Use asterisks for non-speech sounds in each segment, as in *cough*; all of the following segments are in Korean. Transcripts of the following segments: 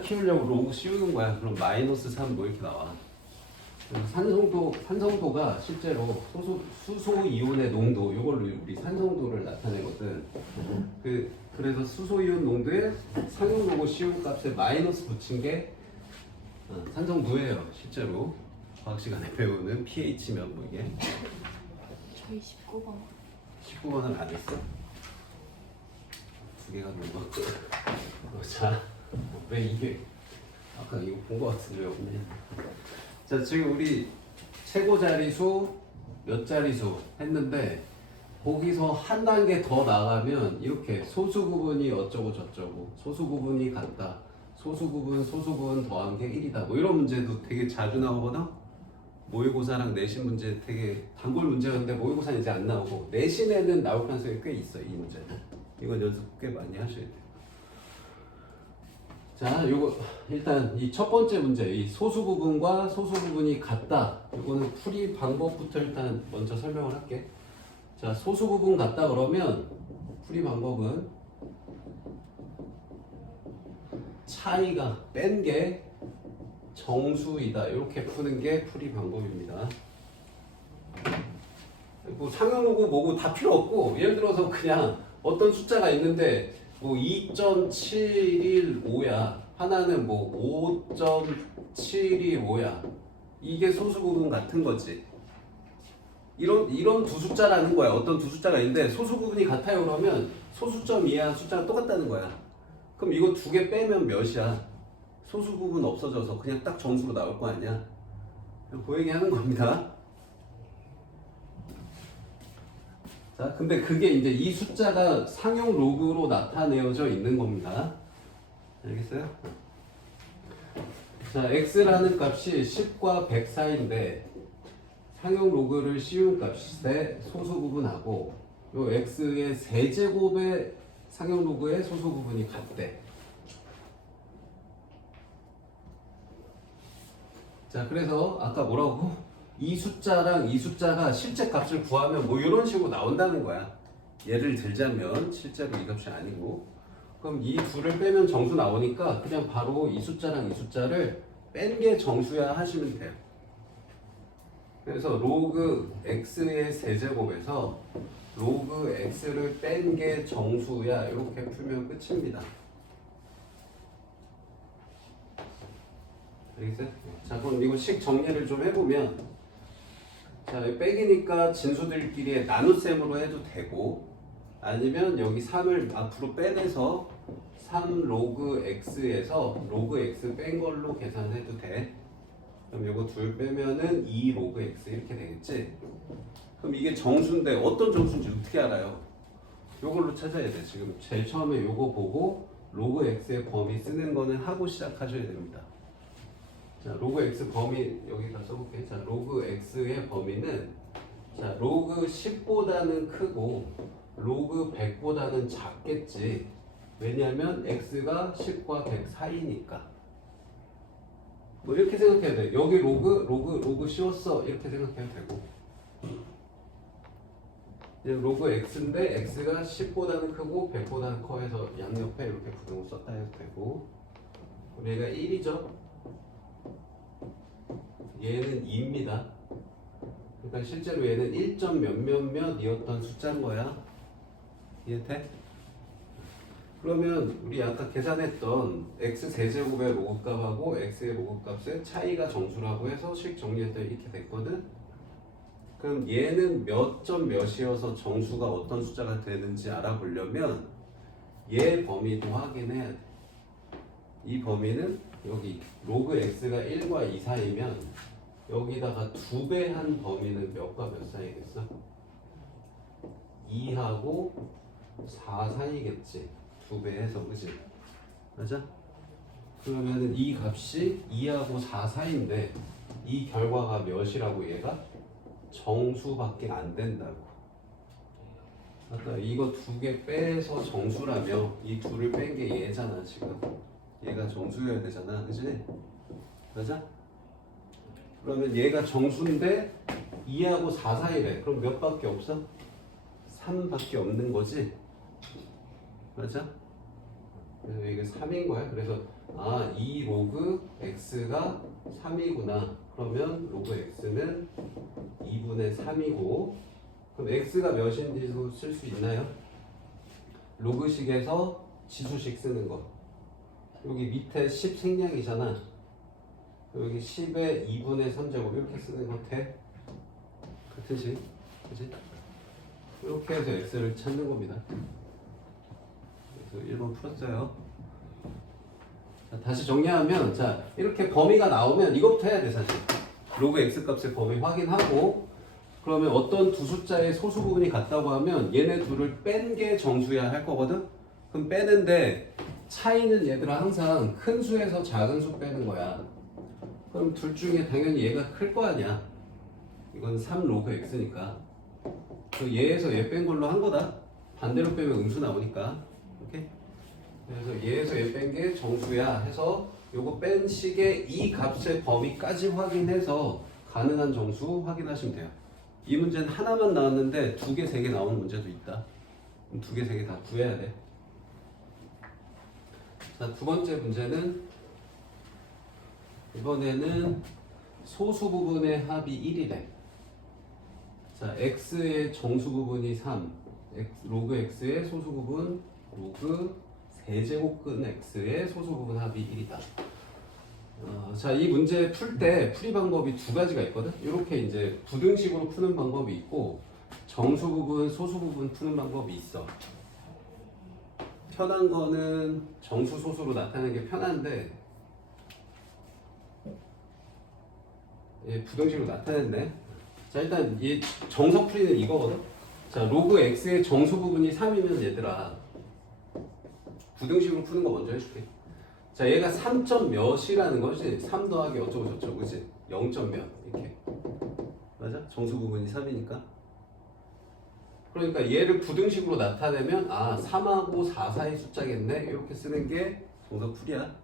키우려고 로그 씌우는 거야. 그럼 마이너스 3 뭐 이렇게 나와. 산성도 산성도가 실제로 소수, 수소 이온의 농도 이걸로 우리 산성도를 나타내거든. 그 그래서 수소 이온 농도에 로그 씌운 값에 마이너스 붙인 게 어, 산성도예요. 실제로 과학 시간에 배우는 pH면 뭐 이게 저희 19번 19번을 안 했어? 두 개가 넘어. 어, 자, 왜 이게 아까 이거 본거 같은데 왜 없냐? 자, 지금 우리 최고 자리수 몇 자리수 했는데 거기서 한 단계 더 나가면 이렇게 소수 구분이 어쩌고 저쩌고 소수 구분이 같다. 소수 구분 소수 구분 더한 게 1이다. 뭐 이런 문제도 되게 자주 나오거든. 모의고사랑 내신 문제 되게 단골 문제였는데 모의고사는 이제 안 나오고 내신에는 나올 가능성이 꽤 있어 이 문제는 이건 연습 꽤 많이 하셔야 돼요 자 요거 일단 이 첫 번째 문제 이 소수 부분과 소수 부분이 같다. 요거는 풀이 방법부터 일단 먼저 설명을 할게. 자 소수 부분 같다 그러면 풀이 방법은 차이가 뺀 게 정수이다. 이렇게 푸는 게 풀이 방법입니다. 뭐 상용어고 뭐고 다 필요 없고 예를 들어서 그냥 어떤 숫자가 있는데 뭐 2.715야 하나는 뭐 5.725야 이게 소수 부분 같은 거지. 이런 이런 두 숫자라는 거야. 어떤 두 숫자가 있는데 소수 부분이 같아요 그러면 소수점 이하 숫자가 똑같다는 거야. 그럼 이거 두 개 빼면 몇이야? 소수 부분 없어져서 그냥 딱 정수로 나올 거 아니야? 그냥 그 하는 겁니다. 자, 근데 그게 이제 이 숫자가 상용 로그로 나타내어져 있는 겁니다. 알겠어요? 자, x라는 값이 10과 100 사이인데 상용 로그를 씌운 값에 소수 부분하고 요 x의 세제곱의 상용 로그의 소수 부분이 같대. 자, 그래서 아까 뭐라고? 이 숫자랑 이 숫자가 실제 값을 구하면 뭐 이런 식으로 나온다는 거야. 예를 들자면 실제로 이 값이 아니고 그럼 이 둘을 빼면 정수 나오니까 그냥 바로 이 숫자랑 이 숫자를 뺀 게 정수야 하시면 돼요. 그래서 로그 x의 세제곱에서 로그 x를 뺀 게 정수야 이렇게 풀면 끝입니다. 알겠어요? 자 그럼 이거 식 정리를 좀 해보면 자 여기 빼기니까 진수들끼리 나눗셈으로 해도 되고 아니면 여기 3을 앞으로 빼내서 3 로그 x에서 로그 x 뺀 걸로 계산해도 돼. 그럼 이거 둘 빼면은 2 로그 x 이렇게 되겠지? 그럼 이게 정수인데 어떤 정수인지 어떻게 알아요? 요걸로 찾아야 돼. 지금 제일 처음에 요거 보고 로그 x의 범위 쓰는 거는 하고 시작하셔야 됩니다 자, 로그 x 범위 여기다 써볼게. 자, 로그 x의 범위는 자, 로그 10보다는 크고 로그 100보다는 작겠지. 왜냐하면 x가 10과 100 사이니까. 뭐 이렇게 생각해야 돼. 여기 로그, 로그, 로그 씌웠어. 이렇게 생각해도 되고. 이제 로그 x인데 x가 10보다는 크고 100보다는 커해서 양옆에 이렇게 부등호 썼다 해도 되고. 얘가 1이죠. 얘는 2입니다. 그러니까 실제로 얘는 1점 몇몇몇이었던 숫자인 거야. 이해돼? 그러면 우리 아까 계산했던 x 세제곱의 로그값하고 x의 로그값의 차이가 정수라고 해서 식 정리했더니 이렇게 됐거든. 그럼 얘는 몇 점 몇이어서 정수가 어떤 숫자가 되는지 알아보려면 얘 범위도 확인해야 돼. 이 범위는 여기 로그 x가 1과 2 사이면 여기다가 두 배 한 범위는 몇과 몇 사이겠어? 2하고 4 사이겠지. 두 배 해서 그지? 맞아? 그러면은 이 값이 2하고 4 사이인데 이 결과가 몇이라고 얘가? 정수밖에 안 된다고. 아까 이거 두 개 빼서 정수라며 이 둘을 뺀 게 얘잖아 지금. 얘가 정수여야 되잖아, 그지? 맞아? 그러면 얘가 정수인데 2하고 4 사이래. 그럼 몇 밖에 없어? 3밖에 없는 거지? 맞아? 그래서 이게 3인 거야. 그래서 아, 2 로그 x가 3이구나. 그러면 로그 x는 2분의 3이고 그럼 x가 몇인지도 쓸수 있나요? 로그식에서 지수식 쓰는 거. 여기 밑에 10 생략이잖아. 여기 10에 2분의 3제곱 이렇게 쓰는 거 돼? 같은 식. 그지? 이렇게 해서 x를 찾는 겁니다. 그래서 1번 풀었어요. 자, 다시 정리하면 자 이렇게 범위가 나오면 이것부터 해야 돼 사실. 로그 x 값의 범위 확인하고 그러면 어떤 두 숫자의 소수 부분이 같다고 하면 얘네 둘을 뺀 게 정수야 할 거거든? 그럼 빼는데 차이는 얘들아 항상 큰 수에서 작은 수 빼는 거야. 그럼 둘 중에 당연히 얘가 클 거 아니야. 이건 3 로그 x니까. 그 얘에서 얘 뺀 걸로 한 거다. 반대로 빼면 음수 나오니까. 오케이? 그래서 얘에서 얘 뺀 게 정수야 해서 요거 뺀 식의 이 값의 범위까지 확인해서 가능한 정수 확인하시면 돼요. 이 문제는 하나만 나왔는데 두 개, 세 개 나오는 문제도 있다. 두 개, 세 개 다 구해야 돼. 자, 두 번째 문제는 이번에는 소수 부분의 합이 1이래. 자, x의 정수 부분이 3, x, 로그 x의 소수 부분 로그 세제곱근 x의 소수 부분 합이 1이다. 어, 자, 이 문제 풀 때 풀이 방법이 두 가지가 있거든. 이렇게 이제 부등식으로 푸는 방법이 있고 정수 부분, 소수 부분 푸는 방법이 있어. 편한 거는 정수 소수로 나타내는 게 편한데 예, 부등식으로 나타냈네. 자, 일단 이 정석 풀이는 이거거든. 자, 로그 x의 정수 부분이 3이면 얘들아 부등식으로 푸는 거 먼저 해줄게. 자, 얘가 3점 몇이라는 거지. 3 더하기 어쩌고 저쩌고, 그지? 0점 몇 이렇게. 맞아? 정수 부분이 3이니까. 그러니까 얘를 부등식으로 나타내면 아 3하고 4 사이 숫자겠네 이렇게 쓰는 게 정석 풀이야.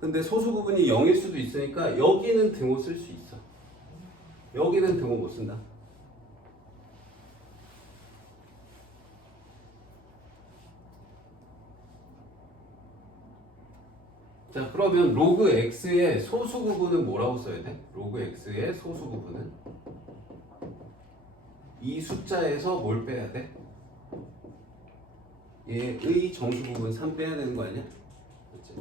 근데 소수 부분이 0일 수도 있으니까 여기는 등호 쓸 수 있어. 여기는 등호 못 쓴다. 자 그러면 로그 x의 소수 부분은 뭐라고 써야 돼? 로그 x의 소수 부분은 이 숫자에서 뭘 빼야 돼? 얘의 정수 부분 3 빼야 되는 거 아니야? 맞지?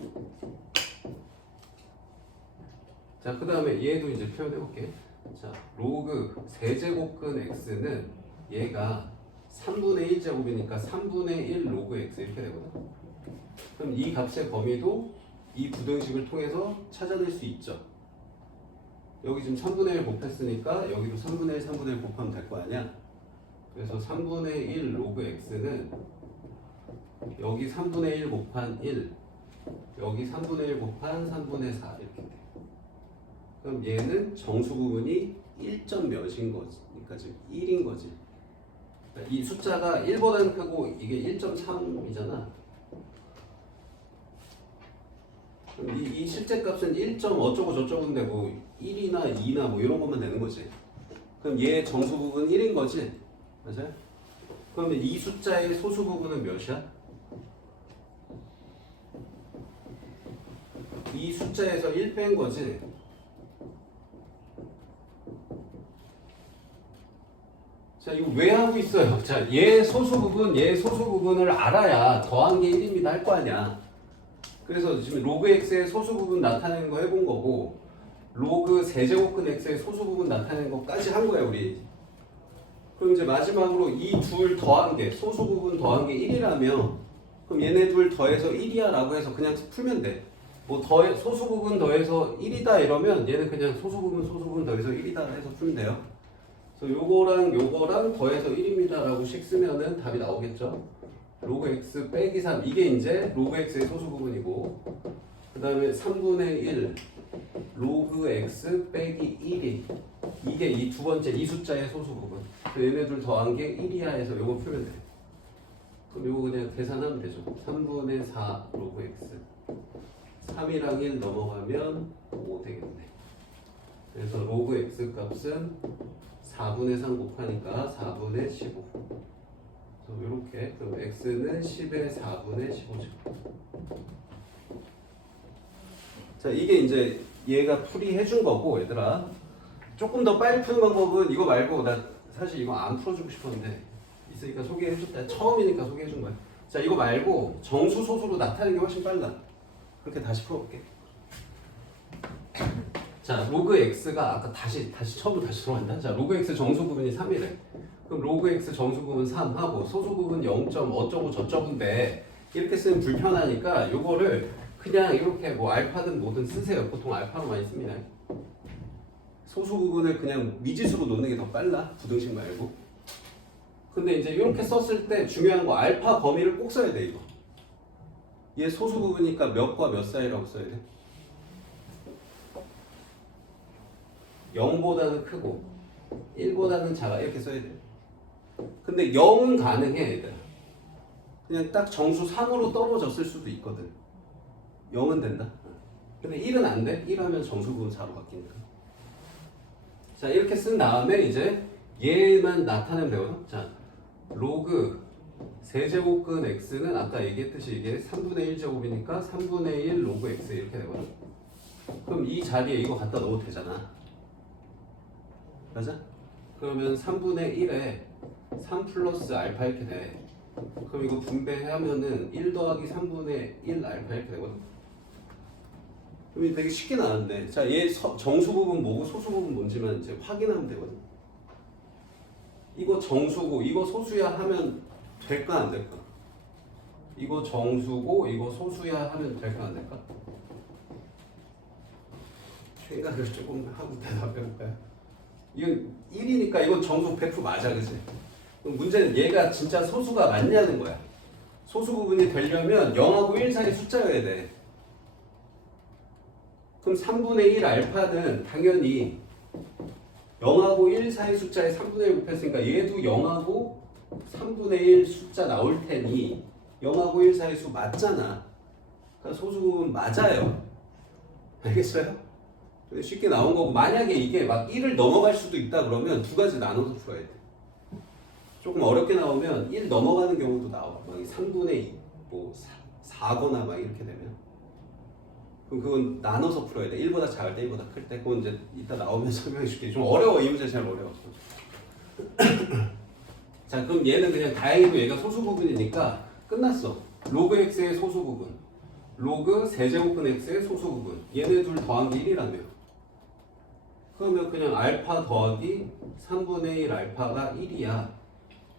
자, 그 다음에 얘도 이제 표현해 볼게. 자, 로그 세제곱근 x는 얘가 3분의 1제곱이니까 3분의 1 로그 x 이렇게 되거든. 그럼 이 값의 범위도 이 부등식을 통해서 찾아낼 수 있죠. 여기 지금 3분의 1 곱했으니까 여기도 3분의 1, 3분의 1 곱하면 될 거 아니야? 그래서 3분의 1 로그 x는 여기 3분의 1 곱한 1 여기 3분의 1 곱한 3분의 4 이렇게 돼. 그럼 얘는 정수 부분이 1점 몇인 거지. 그러니까 지금 1인 거지. 그러니까 이 숫자가 1보다는 크고 이게 1.3이잖아. 그럼 이, 이 실제 값은 1. 어쩌고 저쩌고인데 뭐 1이나 2나 뭐 이런 것만 되는 거지. 그럼 얘 정수 부분 1인 거지. 맞아요? 그러면 이 숫자의 소수 부분은 몇이야? 이 숫자에서 1 뺀 거지. 자, 이거 왜 하고 있어요? 자, 얘 소수 부분, 얘 소수 부분을 알아야 더한 게 1입니다 할 거 아니야. 그래서 지금 로그 x의 소수 부분 나타내는 거 해본 거고, 로그 세제곱근 x의 소수 부분 나타내는 것까지 한 거야, 우리. 그럼 이제 마지막으로 이 둘 더한 게, 소수 부분 더한 게 1이라면, 그럼 얘네 둘 더해서 1이야 라고 해서 그냥 풀면 돼. 뭐 더해, 소수 부분 더해서 1이다 이러면 얘는 그냥 소수 부분 소수 부분 더해서 1이다 해서 풀면 돼요. 그래서 요거랑 요거랑 더해서 1입니다 라고 식 쓰면은 답이 나오겠죠. 로그 x 빼기 3 이게 이제 로그 x의 소수 부분이고 그 다음에 3분의 1 로그 x 빼기 1이 이게 이 두 번째 이 숫자의 소수 부분. 그 얘네들 더한 게 1이야 해서 요거 풀면 돼. 그럼 요거 그냥 계산하면 되죠. 3분의 4 로그 x. 3이랑 1 넘어가면 5 되겠네 그래서 로그 x 값은 4분의 3 곱하니까 4분의 15 그래서 이렇게 그럼 x는 10의 4분의 15죠. 자 이게 이제 얘가 풀이 해준 거고 얘들아. 조금 더 빨리 푸는 방법은 이거 말고 나 사실 이거 안 풀어주고 싶었는데 있으니까 소개해줬다. 처음이니까 소개해준 거야. 자 이거 말고 정수 소수로 나타내는 게 훨씬 빨라. 그렇게 다시 풀어볼게 자 로그 x가 아까 다시 다시 처음으로 다시 들어간다. 자 로그 x 정수 부분이 3이래. 그럼 로그 x 정수 부분 3 하고 소수 부분 0. 어쩌고 저쩌고인데 이렇게 쓰면 불편하니까 요거를 그냥 이렇게 뭐 알파든 뭐든 쓰세요. 보통 알파로 많이 씁니다. 소수 부분을 그냥 미지수로 놓는 게 더 빨라. 부등식 말고. 근데 이제 이렇게 썼을 때 중요한 거 알파 범위를 꼭 써야 돼 이거. 얘 소수 부분이니까 몇과 몇 사이라고 써야 돼 0보다는 크고 1보다는 작아. 이렇게 써야 돼 근데 0은 가능해 얘들아. 그냥 딱 정수 3으로 떨어졌을 수도 있거든. 0은 된다. 근데 1은 안 돼? 1 하면 정수 부분 4로 바뀌니까. 자 이렇게 쓴 다음에 이제 얘만 나타내면 되거든. 자 로그 세제곱근 x는 아까 얘기했듯이 이게 3분의 1 제곱이니까 3분의 1 로그 x 이렇게 되거든. 그럼 이 자리에 이거 갖다 넣어도 되잖아 맞아? 그러면 3분의 1에 3 플러스 알파 이렇게 돼 그럼 이거 분배하면은 1 더하기 3분의 1 알파 이렇게 되거든 그럼 되게 쉽게 나왔네 자 얘 정수 부분 뭐고 소수 부분 뭔지만 이제 확인하면 되거든 이거 정수고 이거 소수야 하면 될까 안 될까? 이거 정수고 이거 소수야 하면 될까 안 될까? 생각을 조금 하고 대답해볼까요? 이건 1이니까 이건 정수 100% 맞아 그지? 문제는 얘가 진짜 소수가 맞냐는 거야 소수 부분이 되려면 0하고 1 사이 숫자여야 돼 그럼 3분의 1 알파는 당연히 0하고 1 사이 숫자에 3분의 1 곱했으니까 얘도 0하고 3분의 1 숫자 나올 테니 0하고 1 사이 수 맞잖아. 그러니까 소수는 맞아요. 알겠어요? 쉽게 나온 거고 만약에 이게 막 1을 넘어갈 수도 있다 그러면 두 가지 나눠서 풀어야 돼. 조금 어렵게 나오면 1 넘어가는 경우도 나와. 막 3분의 2, 뭐 4, 거나막 이렇게 되면. 그럼 그건 나눠서 풀어야 돼. 1보다 작을 때, 1보다 클 때. 그건 이제 이따 나오면 *laughs* 설명해 줄게. 좀 어려워. 이 문제 잘 어려워. *clears throat* 자, 그럼 얘는 그냥 다행히도 얘가 소수 부분이니까 끝났어. 로그 x의 소수 부분. 로그 세제곱근 x의 소수 부분. 얘네 둘 더한 게 1이라며. 그러면 그냥 알파 더하기 3분의 1 알파가 1이야.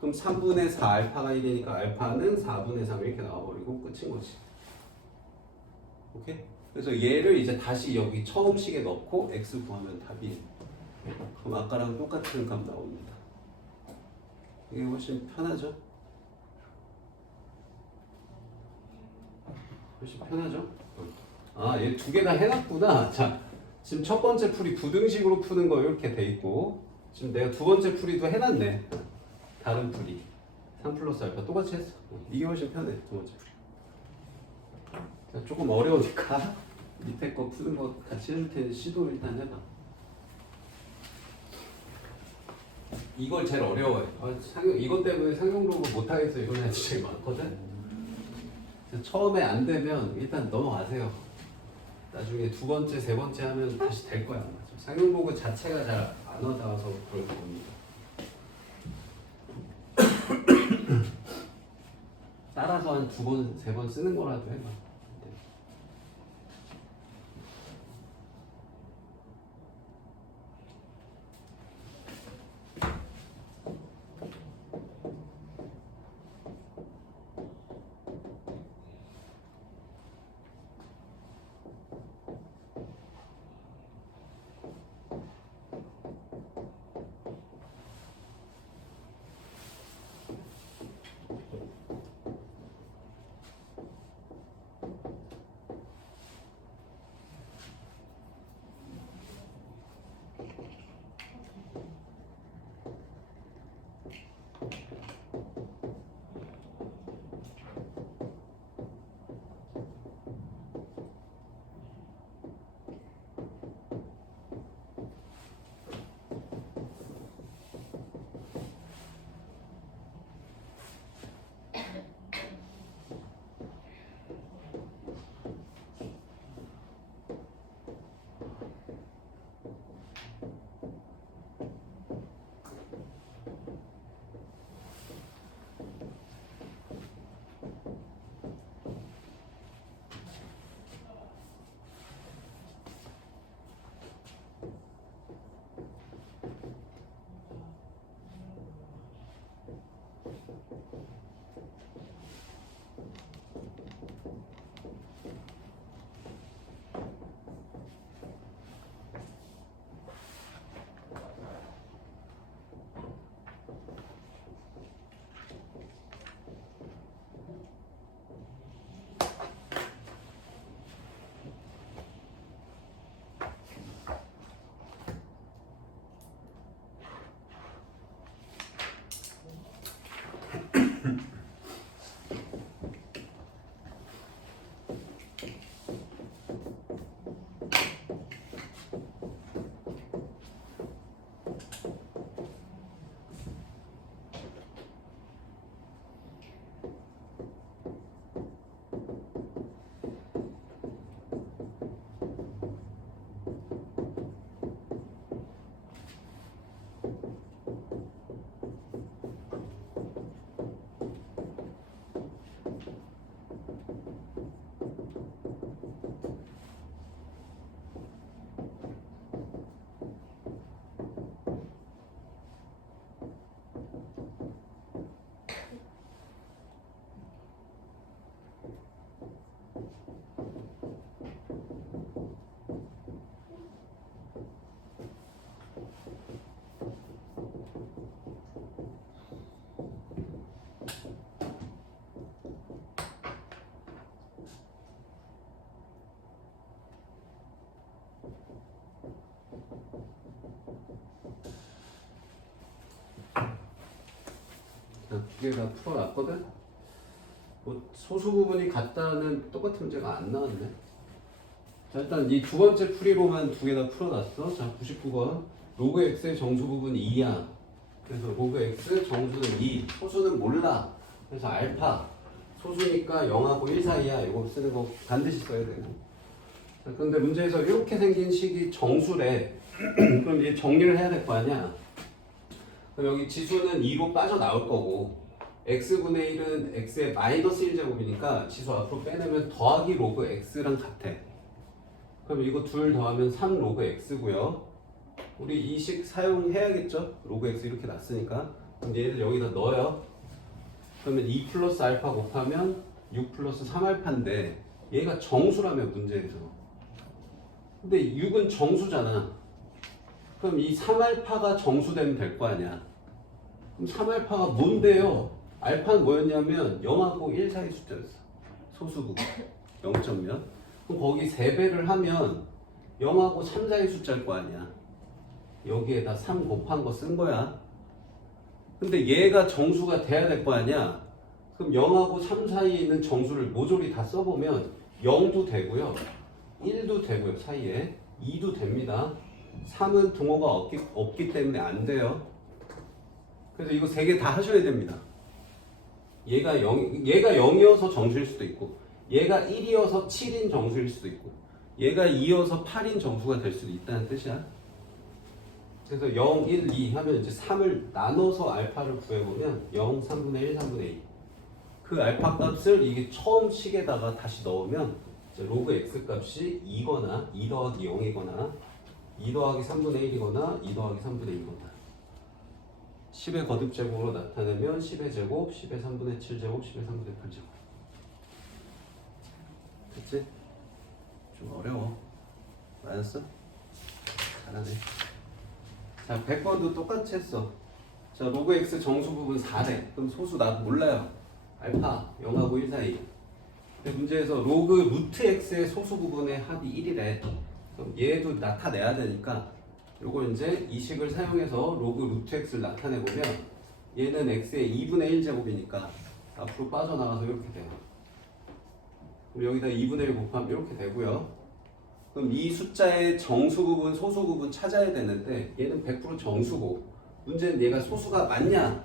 그럼 3분의 4 알파가 1이니까 알파는 4분의 3 이렇게 나와버리고 끝인 거지. 오케이? 그래서 얘를 이제 다시 여기 처음 식에 넣고 x 구하면 답이 그럼 아까랑 똑같은 값 나옵니다. 이게 훨씬 편하죠? 훨씬 편하죠? 아, 얘 두 개 다 해놨구나. 자, 지금 첫 번째 풀이 부등식으로 푸는 거 이렇게 돼 있고 지금 내가 두 번째 풀이도 해놨네. 다른 풀이 3 플러스 알파 똑같이 했어. 이게 훨씬 편해 두 번째 풀이. 자, 조금 어려우니까 *laughs* 밑에 거 푸는 거 같이 해줄 테니 시도 일단 해봐. 이걸 제일 어려워해. 아, 상용, 이것 때문에 상용로그 못하겠어 애들 제일 많거든. 처음에 안 되면 일단 넘어가세요. 나중에 두 번째, 세 번째 하면 다시 될 거야. 상용로그 자체가 잘 안 와닿아서 그럴 겁니다. *coughs* 따라서 한 두 번, 세 번 쓰는 거라도 해봐. 개다 풀어놨거든. 뭐 소수 부분이 같다는 똑같은 문제가 안 나왔네. 자 일단 이 두 번째 풀이로만 두 개 다 풀어놨어. 자 99번 로그 x의 정수 부분이 2야. 그래서 로그 x 정수는 2, 소수는 몰라. 그래서 알파 소수니까 0하고 1 사이야. 이거 쓰는 거 반드시 써야 되고. 자 그런데 문제에서 이렇게 생긴 식이 정수래. *clears throat* 그럼 이제 정리를 해야 될 거 아니야. 그럼 여기 지수는 2로 빠져나올 거고 x분의 1은 x의 마이너스 1제곱이니까 지수 앞으로 빼내면 더하기 로그 x랑 같아. 그럼 이거 둘 더하면 3 로그 x고요. 우리 이 식 사용해야겠죠? 로그 x 이렇게 났으니까. 그럼 얘를 여기다 넣어요. 그러면 2 플러스 알파 곱하면 6 플러스 3알파인데 얘가 정수라며 문제에서. 근데 6은 정수잖아. 그럼 이 3알파가 정수되면 될 거 아니야. 그럼 3알파가 뭔데요? 알파는 뭐였냐면 0하고 1 사이 숫자였어. 소수부 0점면. *laughs* 그럼 거기 3배를 하면 0하고 3 사이 숫자일 거 아니야. 여기에다 3 곱한 거 쓴 거야. 근데 얘가 정수가 돼야 될 거 아니야. 그럼 0하고 3 사이에 있는 정수를 모조리 다 써보면 0도 되고요. 1도 되고요. 사이에. 2도 됩니다. 3은 동호가 없기, 없기 때문에 안 돼요. 그래서 이거 세개다 하셔야 됩니다. 얘가 0, 얘가 0이어서 정수일 수도 있고, 얘가 1이어서 7인 정수일 수도 있고, 얘가 2여서 8인 정수가 될 수도 있다는 뜻이야. 그래서 0, 1, 2 하면 이제 3을 나눠서 알파를 구해보면 0, 3분의 1, 3분의 2. 그 알파 값을 이게 처음 식에다가 다시 넣으면 로그 x 값이 2거나 2 더하기 0이거나 2 더하기 3분의 1이거나 2 더하기 3분의 2거나 10의 거듭 제곱으로 나타내면 10의 제곱, 10의 3분의 7 제곱, 10의 3분의 8 제곱. 됐지? 좀 어려워. 맞았어? 잘하네. 자 100번도 똑같이 했어. 자 로그 x 정수 부분 4래 그럼 소수 나 몰라요. 알파 0하고 1 사이. 근데 문제에서 로그 루트 x의 소수 부분의 합이 1이래. 그럼 얘도 나타내야 되니까 요거 이제 이 식을 사용해서 로그 루트 x를 나타내 보면 얘는 x의 2분의 1 제곱이니까 앞으로 빠져나가서 이렇게 돼요. 그럼 여기다 2분의 1 곱하면 이렇게 되고요. 그럼 이 숫자의 정수 부분, 소수 부분 찾아야 되는데 얘는 100% 정수고 문제는 얘가 소수가 맞냐?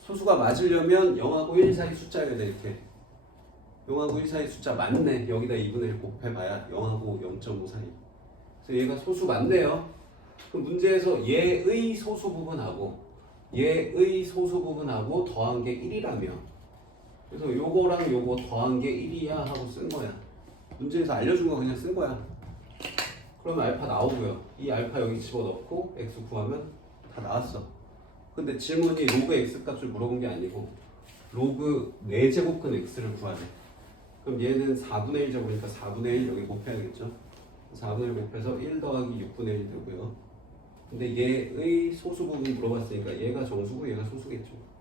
소수가 맞으려면 0하고 1 사이 숫자여야 돼 이렇게. 0하고 1 사이 숫자 맞네. 여기다 2분의 1 곱해봐야 0하고 0.5 사이. 그래서 얘가 소수 맞네요. 그 문제에서 얘의 소수 부분하고 얘의 소수 부분하고 더한 게 1이라며. 그래서 요거랑 요거 더한 게 1이야 하고 쓴 거야. 문제에서 알려준 거 그냥 쓴 거야. 그러면 알파 나오고요. 이 알파 여기 집어넣고 x 구하면 다 나왔어. 근데 질문이 로그 x 값을 물어본 게 아니고 로그 4제곱근 x를 구하래 그럼 얘는 4분의 1 제곱이니까 4분의 1 여기 곱해야겠죠? 4분의 1 곱해서 1 더하기 6분의 1 되고요 근데 얘의 소수 부분 물어봤으니까 얘가 정수고 얘가 소수겠죠.